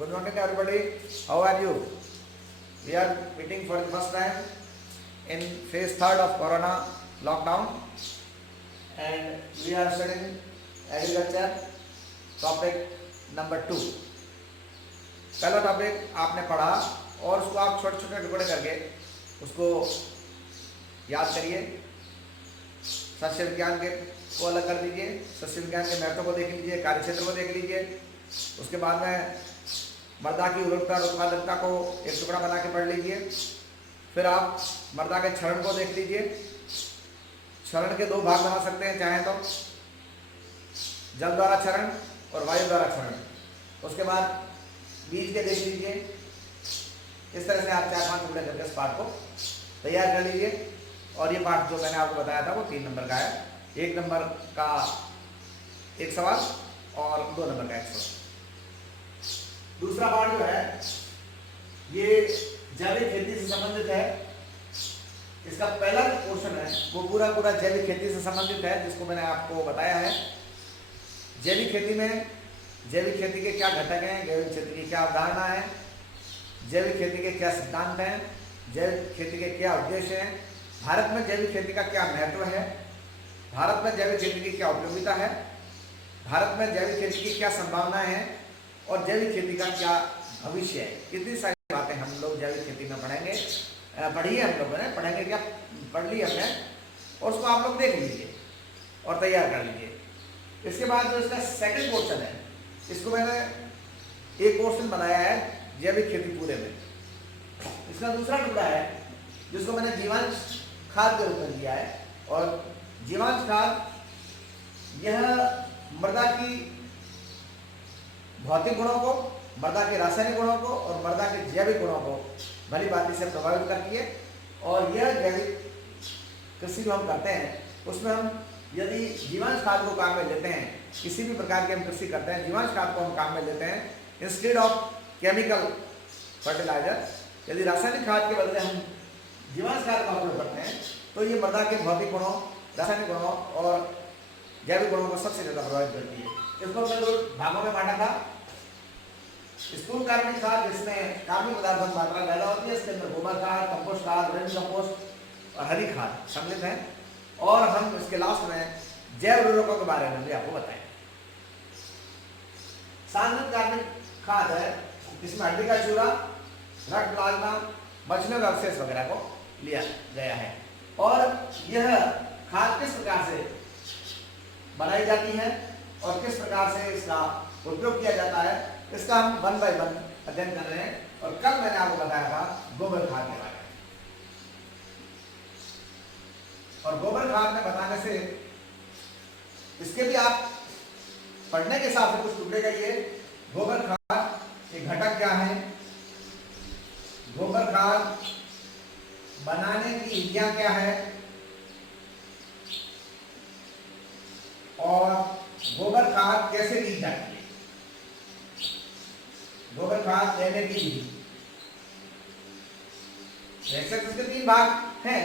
Good morning, everybody. How are you? We are meeting for the first time in phase third of Corona lockdown, and we are studying agriculture topic number 2. पहला topic आपने पढ़ा और उसको आप छोटे छोटे टुकड़े करके उसको याद करिए। सस्य विज्ञान के को अलग कर दीजिए, सस्य विज्ञान के महत्व को देख लीजिए, कार्यक्षेत्र को देख लीजिए। उसके बाद में मृदा की उर्वरकता और उत्पादकता को एक टुकड़ा बना के पढ़ लीजिए। फिर आप मृदा के क्षरण को देख लीजिए। क्षरण के 2 भाग बना सकते हैं चाहे तो, जल द्वारा क्षरण और वायु द्वारा क्षरण। उसके बाद बीज के देख लीजिए। इस तरह से आप 4-5 टुकड़े करके इस पाठ को तैयार कर लीजिए। और ये पाठ जो मैंने आपको बताया था वो 3 नंबर का है। 1 नंबर का एक सवाल और 2 नंबर का एक सवाल। दूसरा पाठ जो है ये जैविक खेती से संबंधित है। इसका पहला जो पोर्शन है वो पूरा जैविक खेती से संबंधित है, जिसको मैंने आपको बताया है। जैविक खेती में जैविक खेती के क्या घटक हैं, जैविक खेती की क्या अवधारणा है, जैविक खेती के क्या सिद्धांत हैं, जैविक खेती के क्या उद्देश्य हैं, भारत में जैविक खेती का क्या महत्व है, भारत में जैविक खेती की क्या उपयोगिता है, भारत में जैविक खेती की क्या संभावनाएं हैं और जैविक खेती का क्या भविष्य है। इतनी सारी बातें हम लोग जैविक खेती में पढ़ेंगे। पढ़ी है हम लोगों ने, पढ़ेंगे क्या, पढ़ ली हमने, और उसको आप लोग देख लीजिए और तैयार कर लीजिए। इसके बाद जो इसका सेकंड पोर्शन है, इसको मैंने एक पोर्शन बनाया है जैविक खेती पूरे में। इसका दूसरा टुकड़ा है जिसको मैंने जीवांश खाद के रूप में दिया है। और जीवांश खाद यह मृदा की भौतिक गुणों को, मृदा के रासायनिक गुणों को और मृदा के जैविक गुणों को भली भांति से प्रभावित करती है। और यह जैविक कृषि जो हम करते हैं उसमें हम यदि जीवांश खाद को काम में लेते हैं, किसी भी प्रकार की हम कृषि करते हैं, जीवांश खाद को हम काम में लेते हैं इंस्टेड ऑफ केमिकल फर्टिलाइजर। यदि रासायनिक खाद के बदले हम जीवांश खाद का उपयोग करते हैं तो ये मृदा के भौतिक गुणों, रासायनिक गुणों और जैविक गुणों को सबसे ज्यादा प्रभावित करती है। इसको हमने 2 भागों में बांटा था। स्थूल कार्बनिक खाद जिसमें कार्बनिक पदार्थों की मात्रा ज्यादा होती है, इसके अंदर गोबर खाद, कंपोस्ट खाद, वर्मी कंपोस्ट और हरी खाद सम्मिलित है। और हम इसके लास्ट में जैव उर्वरकों के बारे में भी आपको बताएं। सांद्रित कार्बनिक खाद है, इसमें हड्डी का चूरा, रक्त प्लाज्मा, मछलियों के अवशेष वगैरह को लिया गया है। और यह खाद किस प्रकार से बनाई जाती है और किस प्रकार से इसका उपयोग किया जाता है, इसका हम 1 बाय 1 अध्ययन कर रहे हैं। और कल मैंने आपको बताया था गोबर खाद के बारे में। और गोबर खाद में बताने से इसके भी आप पढ़ने के हिसाब से कुछ टुकड़े करिए। गोबर खाद के घटक क्या है, गोबर खाद बनाने की विधियां क्या है और गोबर खाद कैसे दी जाती है, गोबर खाद लेने की विधि। वैसे तो इसके 3 भाग हैं,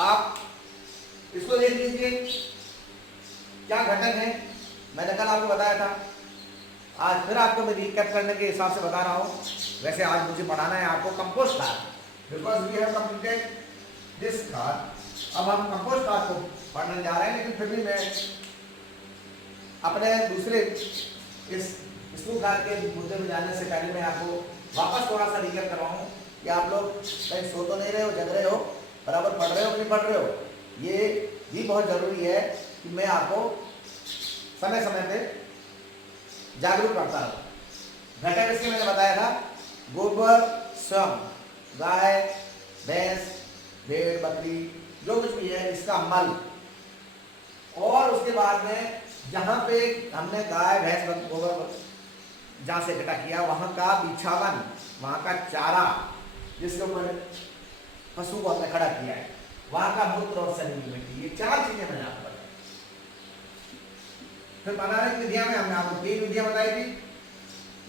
आप इसको देख लीजिए क्या घटक है। मैंने कल आपको बताया था, आज फिर आपको मैं रिकैप करने के हिसाब से बता रहा हूँ। वैसे आज मुझे पढ़ाना है आपको कंपोस्ट खाद, because we have completed this खाद। अब हम कंपोस्ट खाद को पढ़ने जा रहे हैं, लेकिन फिर भी मैं अपने दूसरे इस स्थूल खाद के मुद्दे में जाने से पहले मैं आपको वापस थोड़ा सा रिकैप करवाऊँ कि आप लोग कहीं सो तो नहीं रहे हो, जग रहे हो, बराबर पढ़ रहे हो कि नहीं पढ़ रहे हो। ये भी बहुत जरूरी है कि मैं आपको समय समय पे जागरूक करता हूँ। घटक इसके मैंने बताया था, गोबर स्वयं, गाय, भैंस, भेड़, बकरी जो कुछ भी है इसका मल, और उसके बाद में जहाँ पे हमने गाय, भैंस, गोबर जहाँ से इकट्ठा किया वहाँ का बिछावन, वहाँ का चारा जिसके ऊपर पशु को हमने खड़ा किया है, वहाँ का मूत्र और सड़ीली मिट्टी, ये 4 चीजें मैंने आपको बताई। फिर बनाने की विधियां में हमने आपको 3 विधियां बताई थी,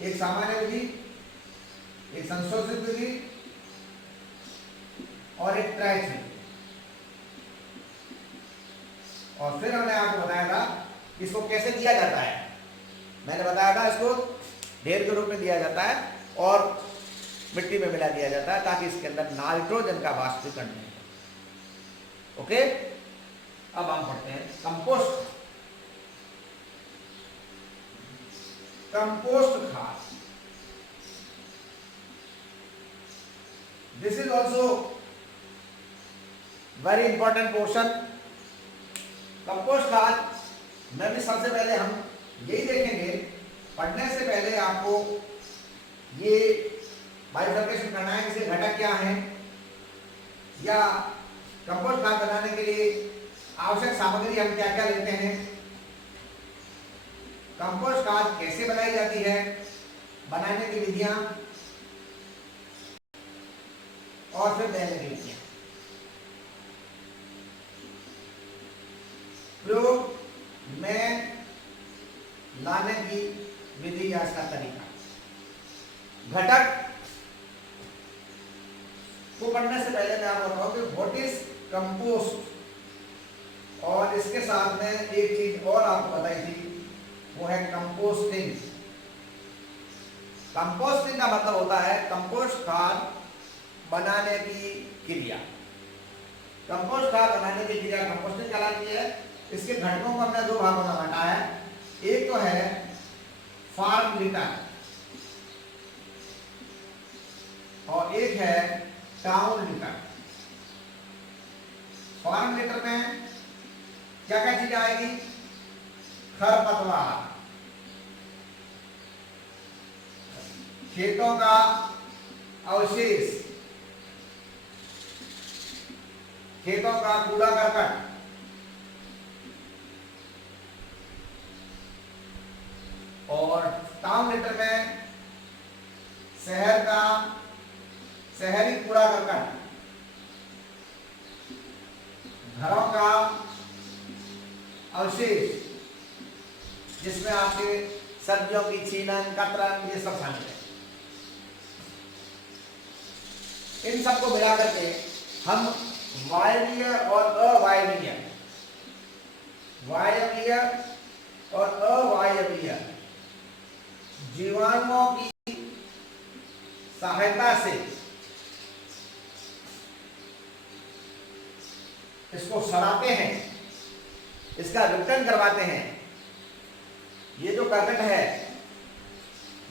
एक सामान्य विधि, एक संशोधित विधि और एक ट्राइच विधि। और फिर हमने आपको बताया था इसको कैसे किया जाता है। मैंने बताया था इसको ढेर के रूप में दिया जाता है और मिट्टी में मिला दिया जाता है ताकि इसके अंदर नाइट्रोजन का वाष्पीकरण नहीं हो। ओके, अब हम पढ़ते हैं कंपोस्ट। कंपोस्ट खाद, this is also very important portion. Compost खाद में भी सबसे पहले हम यही देखेंगे, पढ़ने से पहले आपको ये बायोफिल्ट्रेशन करना है, इसके घटक क्या हैं या कंपोस्ट खाद बनाने के लिए आवश्यक सामग्री हम क्या क्या लेते हैं, कंपोस्ट खाद कैसे बनाई जाती है, बनाने की विधियां और फिर देने की विधियां, प्रयोग में लाने की विधि या इसका तरीका। घटक को पढ़ने से पहले मैं आपको बताऊं कि व्हाट इज कंपोस्ट, और इसके साथ में एक चीज और आपको बताई थी, वो है कंपोस्टिंग। कंपोस्टिंग का मतलब होता है कंपोस्ट खाद बनाने की क्रिया। कंपोस्ट खाद बनाने की क्रिया कंपोस्टिंग कहलाती है। इसके घटकों को हमने दो भागों में बांटा है, एक तो है फार्म लिटर और एक है टाउन लिटर। फार्म लिटर में क्या क्या चीजें आएगी, खरपतवार, खेतों का अवशेष, खेतों का कूड़ा करकट, और टाउन लीटर में शहर का शहरी कूड़ा करकट, घरों का अवशेष जिसमें आपके सब्जियों की छीलन कतरन ये सब शामिल है। इन सबको मिला करके हम वायवीय और अवायवीय, वायवीय और अवायवीय जीवाणुओं की सहायता से इसको सड़ाते हैं, इसका विघटन करवाते हैं। ये जो करकट है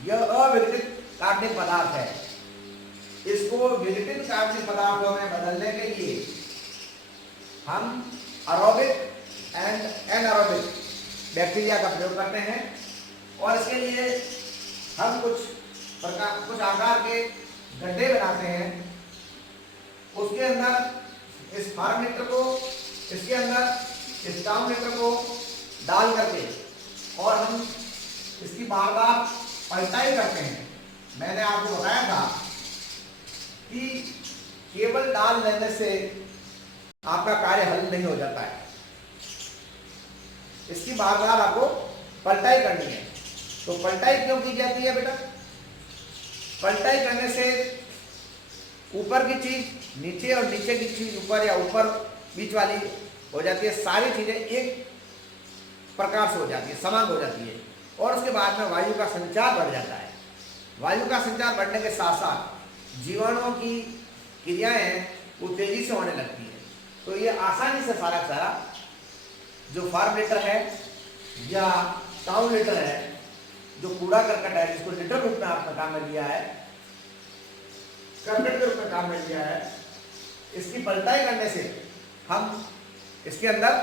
यह अविघटित कार्बनिक पदार्थ है, इसको विघटित कार्बनिक पदार्थों में बदलने के लिए हम एरोबिक एंड एनारोबिक बैक्टीरिया का प्रयोग करते हैं, और इसके लिए हम कुछ आकार के गड्ढे बनाते हैं, उसके अंदर इस फार्म लीटर को, इसके अंदर इस टाउन लीटर को डाल करके और हम इसकी बार-बार पलटाई करते हैं। मैंने आपको बताया था कि केवल डाल लेने से आपका कार्य हल नहीं हो जाता है, इसकी बार-बार आपको पलटाई करनी है। तो पलटाई क्यों की जाती है बेटा? पलटाई करने से ऊपर की चीज नीचे और नीचे की चीज ऊपर या ऊपर बीच वाली हो जाती है, सारी चीजें एक प्रकार से हो जाती है, समान हो जाती है, और उसके बाद में वायु का संचार बढ़ जाता है। वायु का संचार बढ़ने के साथ साथ जीवाणुओं की क्रियाएं वो तेजी से होने लगती है। तो ये आसानी से सारा जो फार्म लीटर है या टाउन लीटर है, जो कूड़ा करकट है जिसको लीटर रूप में आपने काम में लिया है, करकट के रूप में काम में लिया है, इसकी पलटाई करने से हम इसके अंदर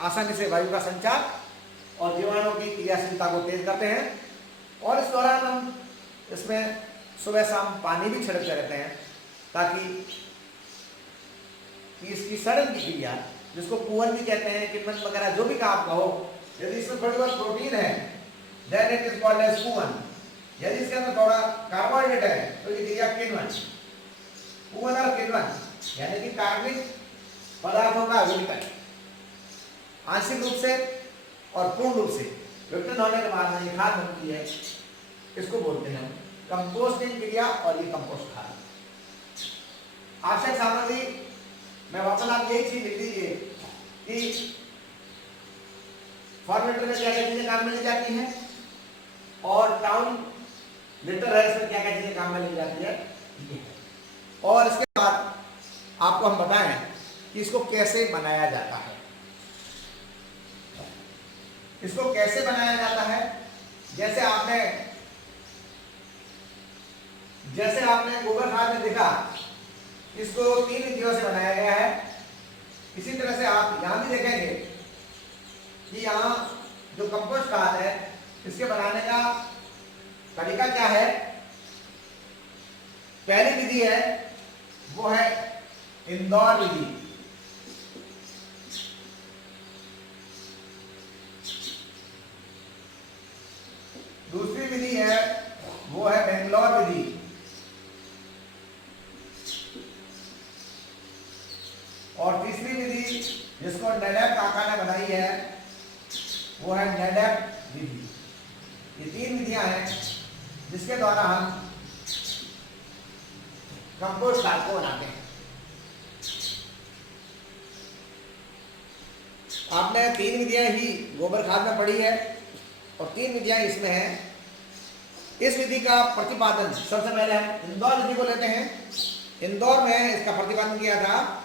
आसानी से वायु का संचार और जीवाणुओं की क्रियाशीलता को तेज करते हैं। और इस दौरान हम इसमें सुबह शाम पानी भी छिड़कते रहते हैं ताकि इसकी सड़न की क्रिया, जिसको पुअन भी कहते हैं, किण्वन वगैरह जो भी आप कहो, यदि इसमें थोड़ी बहुत प्रोटीन है then it is called as पुअन। यदि इसके अंदर थोड़ा कार्बोहाइड्रेट है तो ये क्रिया किण्वन। पुअन और किण्वन यानी कि कार्बनिक पदार्थों का विघटन आंशिक रूप से और पूर्ण रूप से विघटन होने के बाद में खाद बनती है, इसको बोलते हैं कंपोस्टिंग क्रिया, और ये कंपोस्ट खाद। आवश्यक सामग्री में वापस आप यही चीज लिख दीजिए कि फॉर्मेटर में क्या क्या चीजें काम में ली जाती हैं, और टाउन लिटर है, इसमें क्या क्या चीजें काम में ली जाती है ये है। और इसके बाद आपको हम बताएं कि इसको कैसे बनाया जाता है। इसको कैसे बनाया जाता है, जैसे आपने गोबर खाद में देखा, इसको 3 विधियों से बनाया गया है। इसी तरह से आप यहां भी देखेंगे कि यहाँ जो कंपोस्ट खाद है इसके बनाने का तरीका क्या है। पहली विधि है वो है इंदौर विधि। दूसरी विधि है वो है बेंगलोर विधि। और तीसरी विधि जिसको नेडेप काका ने बनाई है वो है नेडेप विधि। ये 3 विधियां हैं जिसके द्वारा हम कंपोस्ट खाद को बनाते हैं। आपने 3 विधियां ही गोबर खाद में पढ़ी है और 3 विधियां इसमें हैं। इस विधि का प्रतिपादन सबसे पहले हम इंदौर विधि को लेते हैं। इंदौर में इसका प्रतिपादन किया था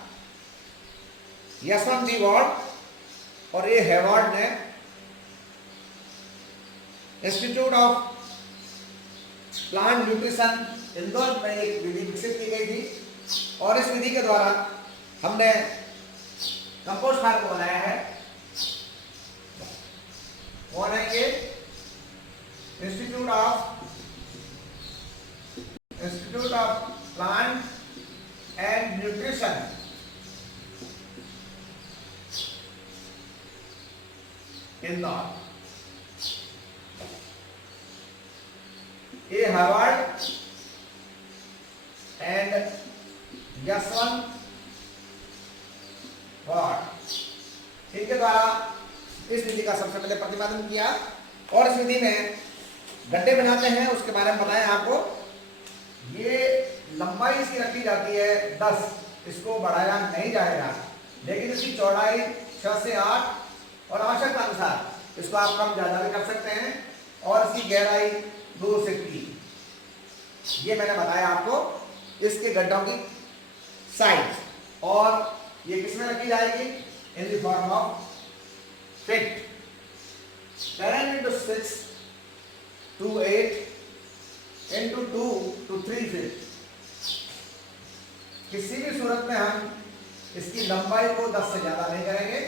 यशवंत जी वार्ड और ए हेवार्ड ने institute of plant nutrition Indore में एक विधि विकसित की गई थी और इस विधि के द्वारा हमने कंपोस्ट खाद को बनाया है। कौन है ये? Institute of plant and nutrition Indore, A Harvard and Yashwant ward, इनके द्वारा इस विधि का सबसे पहले प्रतिपादन किया। और इस विधि में गड्ढे बनाते हैं, उसके बारे में बताएं आपको। ये लंबाई इसकी रखी जाती है 10, इसको बढ़ाया नहीं जाएगा, लेकिन इसकी चौड़ाई 6 से 8 और आवश्यकता अनुसार इसको आप कम ज्यादा भी कर सकते हैं। और इसकी गहराई 2 से 3, ये मैंने बताया आपको इसके गड्ढों की साइज। और ये किसमें रखी जाएगी? In the form of fit 10 into 6 to 8 into 2 to 3 feet. किसी भी सूरत में हम इसकी लंबाई को 10 से ज्यादा नहीं करेंगे,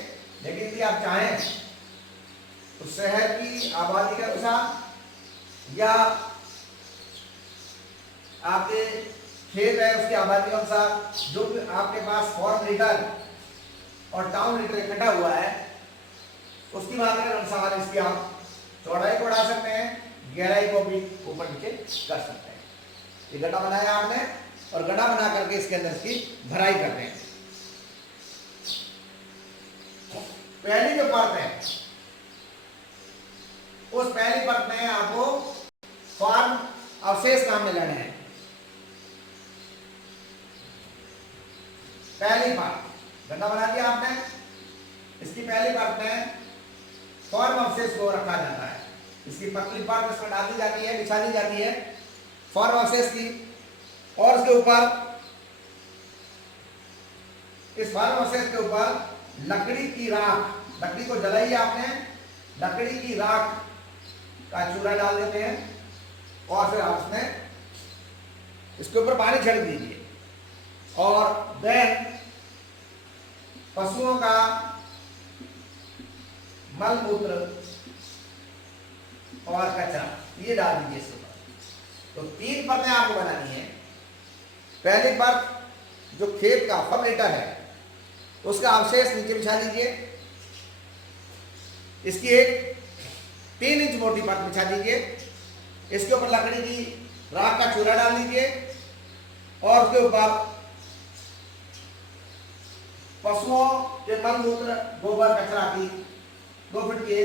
लेकिन यदि आप चाहें तो शहर की आबादी के अनुसार या आपके खेत है उसकी आबादी के अनुसार जो भी आपके पास फॉर्म लीटर और टाउन लीटर इकट्ठा हुआ है उसकी मात्रा के अनुसार इसकी आप चौड़ाई को बढ़ा सकते हैं, गहराई को भी ऊपर नीचे कर सकते हैं। ये गड्ढा बनाया आपने और गड्ढा बना करके इसके अंदर इसकी भराई करते हैं। पहली जो परत है उस पहली परत में आपको फॉर्म अवशेष नाम में लेने हैं। पहली परत गड्ढा बना दिया आपने, इसकी पहली परत में फॉर्म अवशेष को रखा जाता है। इसकी पतली परत इसमें डाल दी जाती है, बिछा दी जाती है फॉर्म अवशेष की। और उसके ऊपर इस फॉर्म अवशेष के ऊपर लकड़ी की राख, लकड़ी को जलाई आपने, लकड़ी की राख का चूरा डाल देते हैं और फिर आप उसमें इसके ऊपर पानी छिड़क दीजिए। और देन पशुओं का मल मूत्र और कचरा ये डाल दीजिए इसके ऊपर। तो 3 परतें आपको बनानी है। पहली परत जो खेत का फर्टिलाइजर है उसका अवशेष नीचे बिछा दीजिए, इसकी एक 3 इंच मोटी परत बिछा दीजिए, इसके ऊपर लकड़ी की राख का चूरा डाल दीजिए और उसके ऊपर पशुओं के मल मूत्र गोबर कचरा की 2 फीट की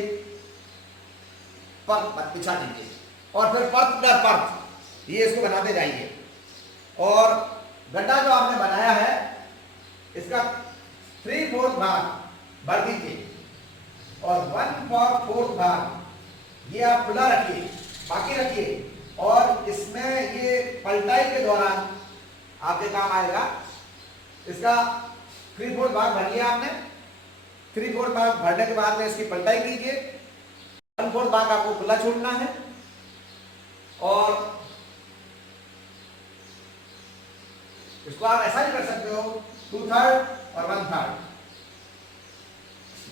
परत बिछा दीजिए। और फिर परत दर परत ये इसको बनाते जाइए। और गड्ढा जो आपने बनाया है इसका 3/4 भाग भर दीजिए और 1/4 भाग ये आप खुला रखिए, बाकी रखिए और इसमें ये पलटाई के दौरान आपके काम आएगा। इसका 3/4 भाग भर लिया आपने। 3/4 भाग भरने के बाद में इसकी पलटाई कीजिए। 1/4 भाग आपको खुला छोड़ना है और इसको आप ऐसा ही कर सकते हो 2/3 और 1/3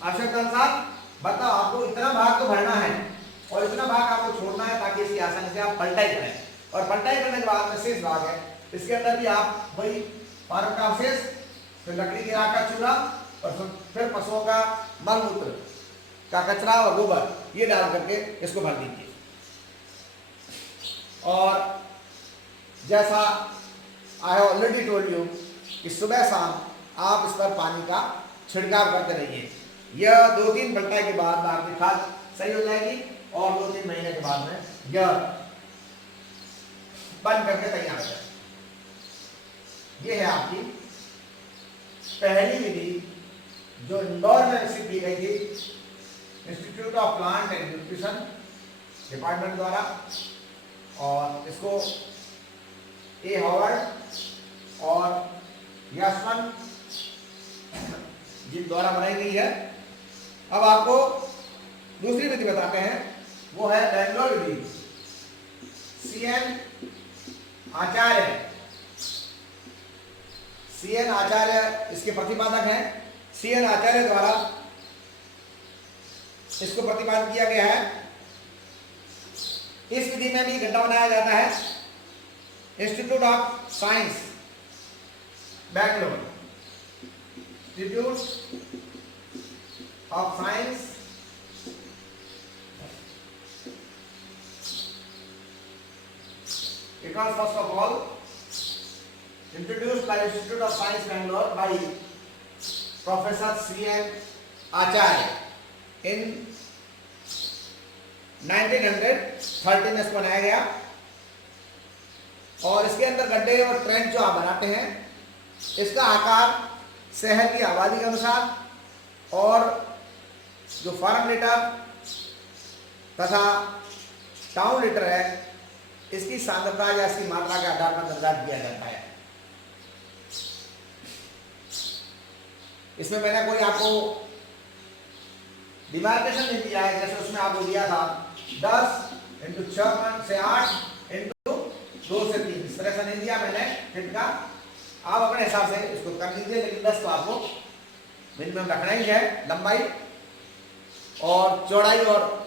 आवश्यकता अनुसार। बताओ आपको इतना भाग तो भरना है और इतना भाग आपको छोड़ना है ताकि इसकी आसानी से आप पलटाई करें। और पलटाई करने के बाद में शेष भाग है, इसके अंदर भी आप वही फार्म का अवशेष, फिर लकड़ी की आग का चूल्हा और फिर पशुओं का मल मूत्र का कचरा और गोबर ये डाल करके इसको भर दीजिए। और जैसा I have already told you कि सुबह शाम आप इस पर पानी का छिड़काव करते रहिए। यह 2-3 पलटाई के बाद आपकी खाद सही हो जाएगी और 2-3 महीने के बाद में यह बन करके तैयार हो जाएगी। ये है आपकी पहली विधि जो इंदौर में विकसित की गई थी institute of plant and nutrition department द्वारा, और इसको ए हॉवर्ड और यशवंत जिन द्वारा बनाई गई है। अब आपको दूसरी विधि बताते हैं, वो है बेंगलोर विधि। सीएन आचार्य इसके प्रतिपादक हैं। सीएन आचार्य द्वारा इसको प्रतिपादित किया गया है। इस विधि में भी गड्ढा बनाया जाता है। Institute of science Bangalore, institute of science it was first of all introduced by Institute of Science Bangalore by Professor C.N. Acharya in 1913 में इसको बनाया गया। और इसके अंदर गड्ढे और ट्रेंच जो आप बनाते हैं, इसका आकार शहर की आबादी के अनुसार और जो फार्म लीटर तथा टाउन लीटर है इसकी सांद्रता या इसकी मात्रा के आधार पर निर्धारित किया जाता है। इसमें मैंने कोई आपको डिमार्केशन नहीं दिया है, जैसे उसमें आपको दिया था 10 × 6 से 8 × 2 से 3, इस तरह से नहीं दिया मैंने फिट का। आप अपने हिसाब से इसको कर लीजिए, लेकिन 10 तो आपको मिनिमम रखना ही है। लंबाई और चौड़ाई और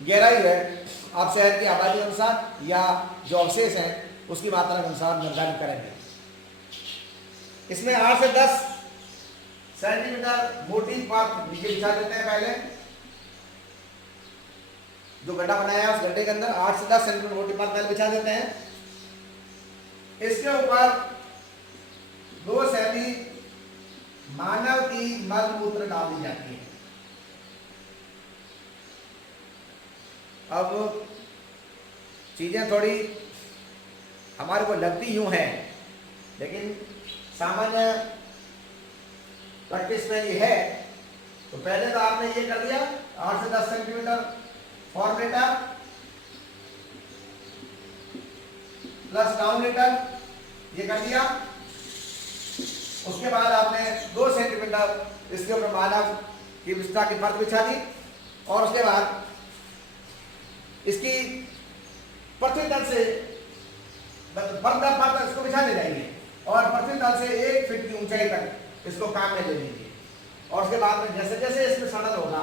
गहराई है आप शहर की आबादी के अनुसार या जो अवशेष हैं उसकी मात्रा के अनुसार निर्धारित करेंगे। इसमें 8 से 10 सेंटीमीटर मोटी परत नीचे बिछा देते हैं। पहले जो गड्ढा बनाया है उस गड्ढे के अंदर 8 से 10 सेंटीमीटर मोटी परत पहले बिछा देते हैं। इसके ऊपर 2 सेमी मानव की मल मूत्र डाल दी जाती है। अब चीजें थोड़ी हमारे को लगती यूं हैं, लेकिन सामान्य प्रैक्टिस में ये है। तो पहले तो आपने ये कर दिया 8 से 10 centimetre form litre plus down litre ये कर दिया। उसके बाद आपने 2 सेंटीमीटर इसके ऊपर मानव की विस्तार की परत बिछा दी और उसके बाद इसकी पृथ्वी तल से परत दर परत इसको बिछाने जाएंगे और पृथ्वी तल से 1 फीट की ऊंचाई तक इसको काम में ले लीजिए। और उसके बाद में जैसे जैसे इसमें सड़न होगा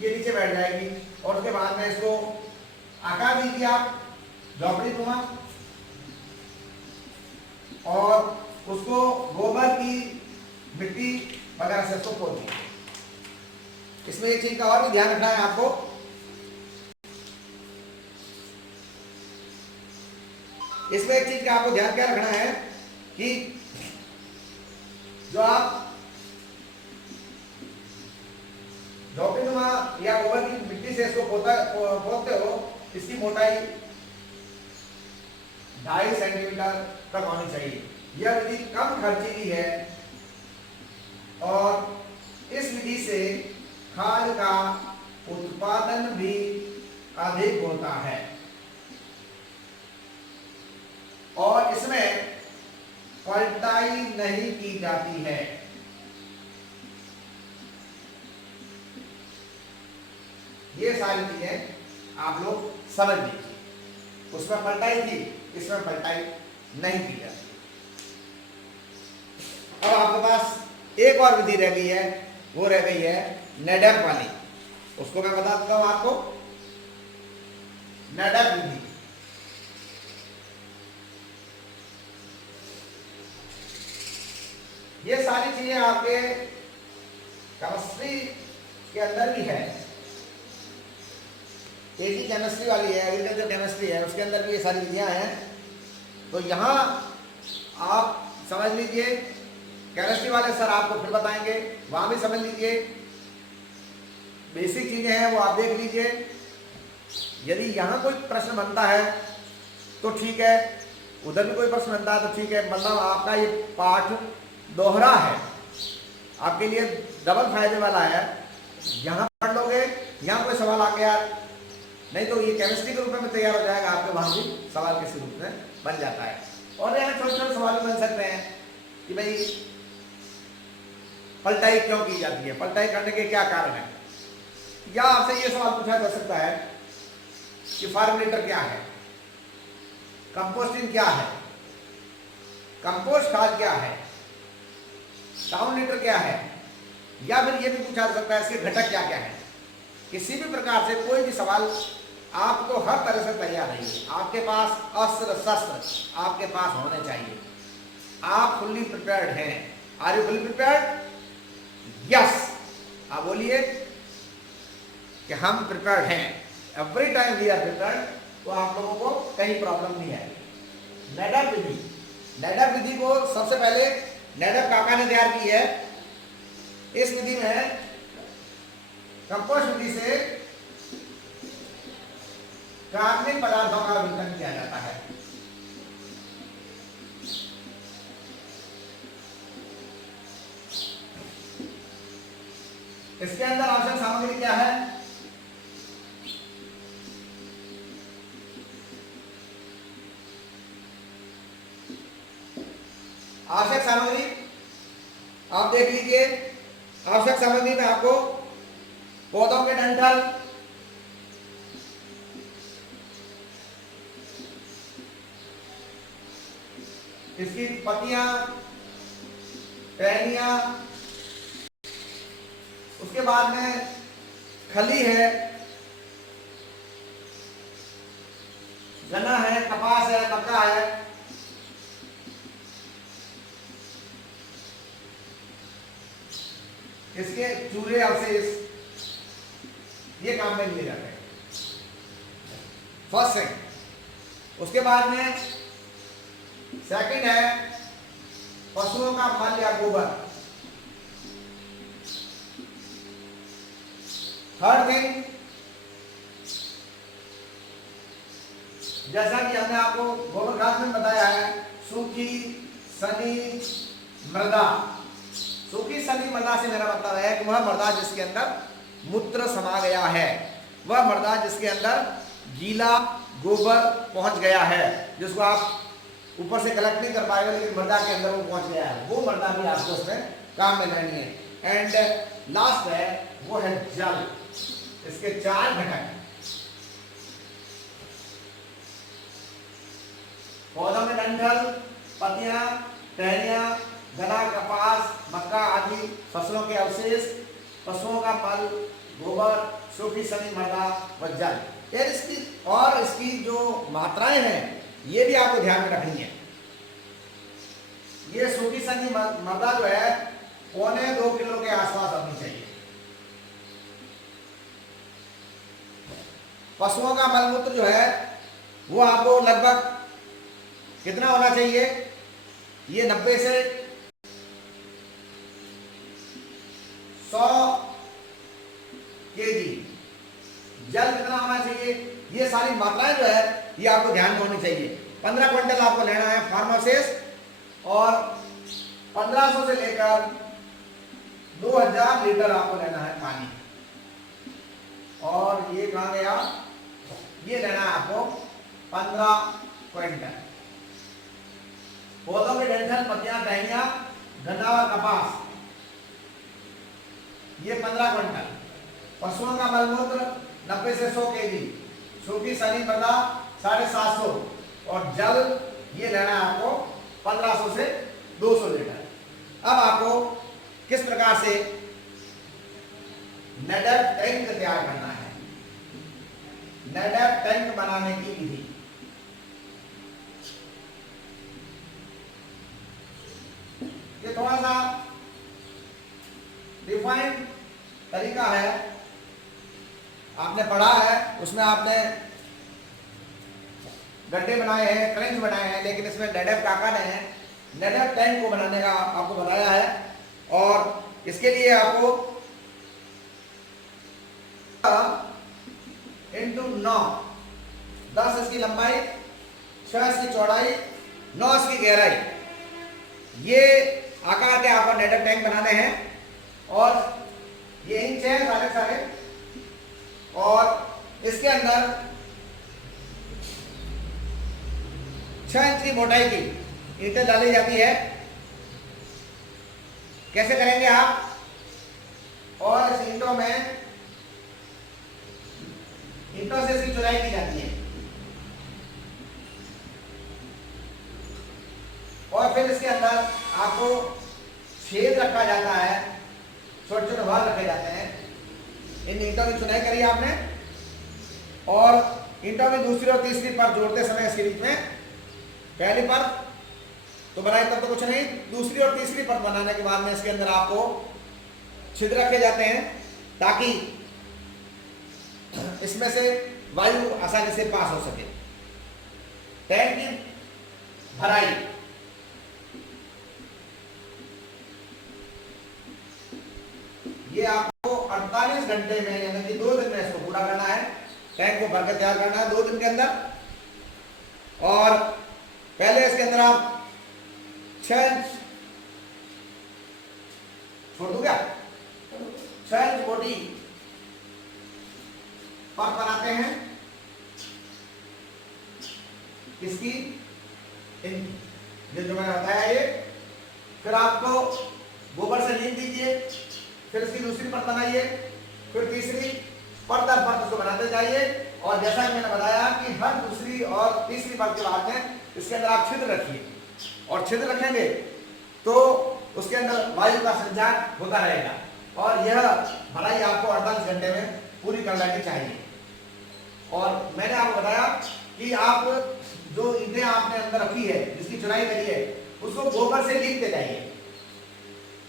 ये नीचे बैठ जाएगी और उसके बाद में इसको आकार दीजिए आप झोपड़ी नुमा और उसको गोबर की मिट्टी वगैरह से इसको खोद दीजिए। इसमें एक चीज का और भी ध्यान रखना है आपको, इसमें एक चीज का आपको ध्यान क्या रखना है कि जो आप झोपड़ीनुमा या गोबर की मिट्टी से इसको खोदते हो इसकी मोटाई 2.5 सेंटीमीटर तक होनी चाहिए। यह विधि कम खर्चीली है और इस विधि से खाद का उत्पादन भी अधिक होता है। और इसमें पलटाई नहीं की जाती है। ये सारी चीजें आप लोग समझ लीजिए। उसमें पलटाई थी, इसमें पलटाई नहीं की जाती। अब आपके पास एक और विधि रह गई है, वो रह गई है नेडेफ वाली। उसको मैं बता देता हूं आपको। नेडेफ विधि, ये सारी चीजें आपके केमिस्ट्री के अंदर भी है। एक ही केमिस्ट्री वाली है, एग्रीकल्चर केमिस्ट्री है, उसके अंदर भी ये सारी विधियां हैं। तो यहाँ आप समझ लीजिए, केमिस्ट्री वाले सर आपको फिर बताएंगे, वहां भी समझ लीजिए। बेसिक चीजें हैं वो आप देख लीजिए। यदि यहाँ कोई प्रश्न बनता है तो ठीक है, उधर भी कोई प्रश्न बनता है तो ठीक है। मतलब आपका ये पाठ दोहरा है, आपके लिए डबल फायदे वाला है। यहाँ पढ़ लोगे, यहाँ कोई सवाल आ गया, नहीं तो ये केमिस्ट्री के रूप में तैयार हो जाएगा, आपके वहां भी सवाल किसी रूप में बन जाता है। और यहाँ छोटे छोटे सवाल बन सकते हैं कि भाई पलटाई क्यों की जाती है, पलटाई करने के क्या कारण है। या आपसे ये सवाल पूछा जा सकता है कि फार्मुलेटर क्या है, कंपोस्टिंग क्या है, कंपोस्ट खाद क्या है, टाउन लीटर क्या है। या फिर ये भी पूछा जा सकता है इसके घटक क्या क्या है। किसी भी प्रकार से कोई भी सवाल आपको हर तरह से तैयार रहिए। आपके पास अस्त्र शस्त्र आपके पास होने चाहिए। आप फुल्ली प्रिपेयर्ड हैं। Are you fully prepared? Yes, आप बोलिए कि हम प्रिपेयर्ड हैं। Every time we are prepared, तो आप लोगों को कहीं प्रॉब्लम नहीं आएगी। नेडेफ विधि, नेडेफ विधि को सबसे पहले नेडेफ काका ने तैयार की है। इस विधि में कंपोस्ट विधि से कार्बनिक पदार्थों का विघटन किया जाता है। इसके अंदर आवश्यक सामग्री क्या है? आवश्यक सामग्री आप देख लीजिए। आवश्यक सामग्री में आपको पौधों के डंठल, इसकी पत्तियां, टहनियां, उसके बाद में खली है, गन्ना है, कपास है, मक्का है, इसके चूल्हे अवशेष, ये काम में लिए जाते हैं। First thing. उसके बाद में सेकंड है पशुओं का मल या गोबर। थर्ड थिंग, जैसा कि हमने आपको गोबर खाद में बताया है, सूखी सनी मृदा। सूखी सनी मृदा से मेरा मतलब है कि वह मृदा जिसके अंदर मूत्र समा गया है, वह मृदा जिसके अंदर गीला गोबर पहुंच गया है, जिसको आप ऊपर से कलेक्ट नहीं कर पाएगा लेकिन मृदा के अंदर वो पहुंच गया है, वो मृदा भी आपको उसमें काम में लेनी है। एंड लास्ट है वो है जल। इसके 4 घटक, पौधों में डंठल, पत्तियां, टहनियां, गन्ना, कपास, मक्का आदि फसलों के अवशेष, पशुओं का मल, गोबर, सूखी सनी मृदा व जल। इसकी जो मात्राएं हैं ये भी आपको ध्यान में रखनी है। ये सूखी सनी मृदा जो है 1.25 किलो के आसपास होनी चाहिए। पशुओं का मलमूत्र जो है वो आपको लगभग कितना होना चाहिए? ये 90 से 100 केजी। जल कितना होना चाहिए? ये सारी मात्राएं जो है ये आपको ध्यान में होनी चाहिए। 15 क्विंटल आपको लेना है फार्म अवशेष और 1500 से लेकर 2000 लीटर आपको लेना है पानी। और ये कहाँ गया? ये लेना है आपको 15 क्विंटल। पौधों के डंठल, पत्तियां, टहनियां, गन्ना और कपास, ये 15 क्विंटल। पशुओं का मलमूत्र 90 से 100 केजी, सूखी सनी मृदा 750 और जल ये लेना है आपको 1500 से 200 लीटर। अब आपको किस प्रकार से नेडर टैंक तैयार करना है, नेडर टैंक बनाने की विधि। ये थोड़ा सा डिफाइंड तरीका है, आपने पढ़ा है, उसमें आपने गड्ढे बनाए हैं, ट्रेंच बनाए हैं, लेकिन इसमें नेडर काका ने नेडर टैंक को बनाने का आपको बताया है। और इसके लिए आपको इंटू 9, 10 इसकी लंबाई, 6 इसकी चौड़ाई, 9 इसकी गहराई, ये आकार के आपको नेडर टैंक बनाने हैं। और ये इंच है सारे सारे, और इसके अंदर 6 इंच की मोटाई की ईंटें डाली जाती है। कैसे करेंगे आप, और इस ईंटों से इसकी चुनाई की जाती है, और फिर इसके अंदर आपको छेद रखा जाता है, छोटे छोटे भाग रखे जाते हैं। इन ईंटों की चुनाई करी आपने, और ईंटों में दूसरी और तीसरी परत जोड़ते समय इसके बीच में पहली परत तो बनाई तब तो कुछ नहीं, दूसरी और तीसरी परत बनाने के बाद में इसके अंदर आपको छिद्र रखे जाते हैं ताकि इसमें से वायु आसानी से पास हो सके। टैंक की भराई, ये आपको 48 घंटे में यानी कि 2 दिन में इसको पूरा करना है। टैंक को भरकर तैयार करना है 2 दिन के अंदर। और पहले इसके अंदर आप 6 इंच छोड़ दो क्या, 6 इंच मोटी परत बनाते हैं इसकी, जो मैंने बताया ये। फिर आपको गोबर से लीप दीजिए, फिर इसकी दूसरी परत बनाइए, फिर तीसरी, परत दर परत उसको बनाते जाइए। और जैसा कि मैंने बताया कि हर दूसरी और तीसरी परत के बाद में इसके अंदर आप छिद्र रखिए, और छिद्र रखेंगे तो उसके अंदर वायु का संचार होता रहेगा। और यह भराई आपको 48 घंटे में पूरी कर लेनी चाहिए। और मैंने आपको बताया कि आप जो ईंटें आपने अंदर रखी है, जिसकी चुनाई करी है, उसको गोबर से लीपते जाइए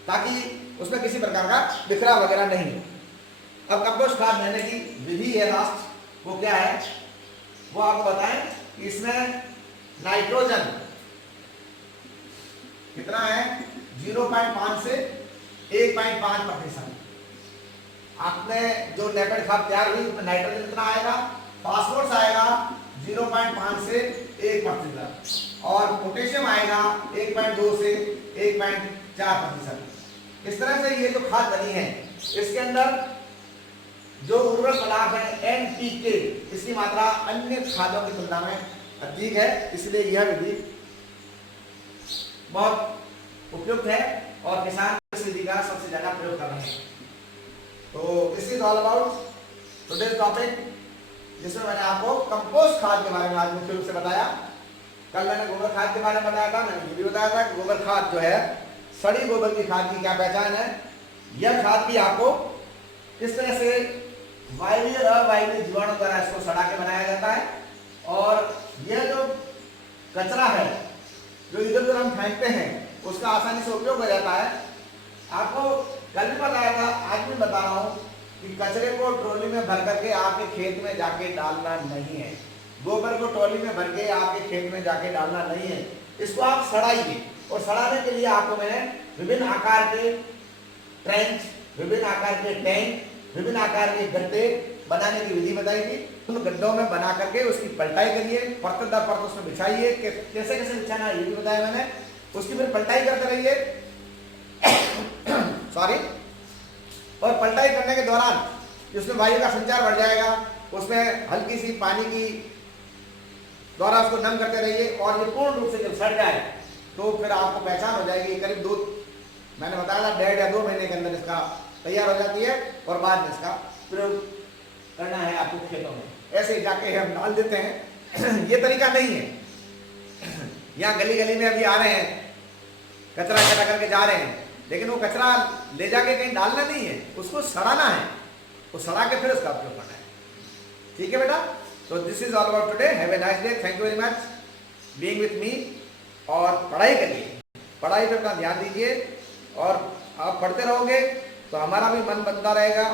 ताकि उसमें किसी प्रकार का बिखरा वगैरह नहीं हो। अब कंपोस्ट खाद देने की विधि है लास्ट, वो क्या है वो आपको बताएं कि इसमें नाइट्रोजन कितना है, 0.5 से 1.5%। आपने जो नेपेड खाद तैयार हुई उसमें नाइट्रोजन कितना आएगा, फास्फोरस आएगा 0.5 से 1%, और पोटेशियम आएगा 1.2 से 1.4%। इस तरह से ये जो खाद बनी है, इसके अंदर जो उर्वरक पदार्थ है NPK, इसकी मात्रा अन्य खादों की तुलना में अधिक है, इसलिए यह विधि बहुत उपयुक्त है और किसान इस विधि का सबसे ज्यादा प्रयोग कर रहे हैं। तो this is all about today's topic, जिसमें मैंने आपको कंपोस्ट खाद के बारे में आज मुख्य रूप से बताया। कल मैंने गोबर खाद के बारे में बताया था, मैंने ये भी बताया था कि गोबर खाद जो है, सड़ी गोबर की खाद की क्या पहचान है। यह खाद भी आपको इस तरह से वायवीय और अवायवीय जीवाणु द्वारा इसको सड़ा के बनाया जाता है। और यह जो कचरा है जो इधर उधर हम फेंकते हैं, उसका आसानी से उपयोग हो जाता है। आपको कल भी बताया था, आज भी बता रहा हूँ कि कचरे को ट्रॉली में भर करके आपके खेत में जाके डालना नहीं है। गोबर को ट्रॉली में भर के आपके खेत में जाके डालना नहीं है, इसको आप सड़ाइए। और सड़ाने के लिए आपको मैंने विभिन्न आकार के ट्रेंच, विभिन्न आकार के टैंक, विभिन्न आकार के गड्ढे बनाने की विधि बताई थी। उन गड्ढों में बना करके उसकी पलटाई करिए, परत दर परत उसमें बिछाइए, कैसे कैसे बिछाना है ये भी बताया मैंने। उसकी फिर पलटाई करते रहिए सॉरी। और पलटाई करने के दौरान उसमें वायु का संचार बढ़ जाएगा, उसमें हल्की सी पानी की द्वारा उसको नम करते रहिए। और ये पूर्ण रूप से जब सड़ जाए तो फिर आपको पहचान हो जाएगी। करीब मैंने बताया था 1.5 या 2 महीने के अंदर इसका तैयार हो जाती है और बाद में इसका प्रयोग करना है आपको खेतों में। ऐसे ही जाके हम डाल देते हैं। ये तरीका नहीं है। यहाँ गली गली में अभी आ रहे हैं, कचरा इकट्ठा करके जा रहे हैं, लेकिन वो कचरा ले जाके कहीं डालना नहीं है, उसको सड़ाना है, वो सड़ा के फिर उसका उपयोग करना है। ठीक है बेटा, तो this is all about today. Have a nice day, thank you very much being with me. और पढ़ाई करिए, पढ़ाई पे अपना ध्यान दीजिए, और आप पढ़ते रहोगे तो हमारा भी मन बनता रहेगा,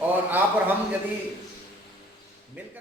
और आप और हम यदि मिलकर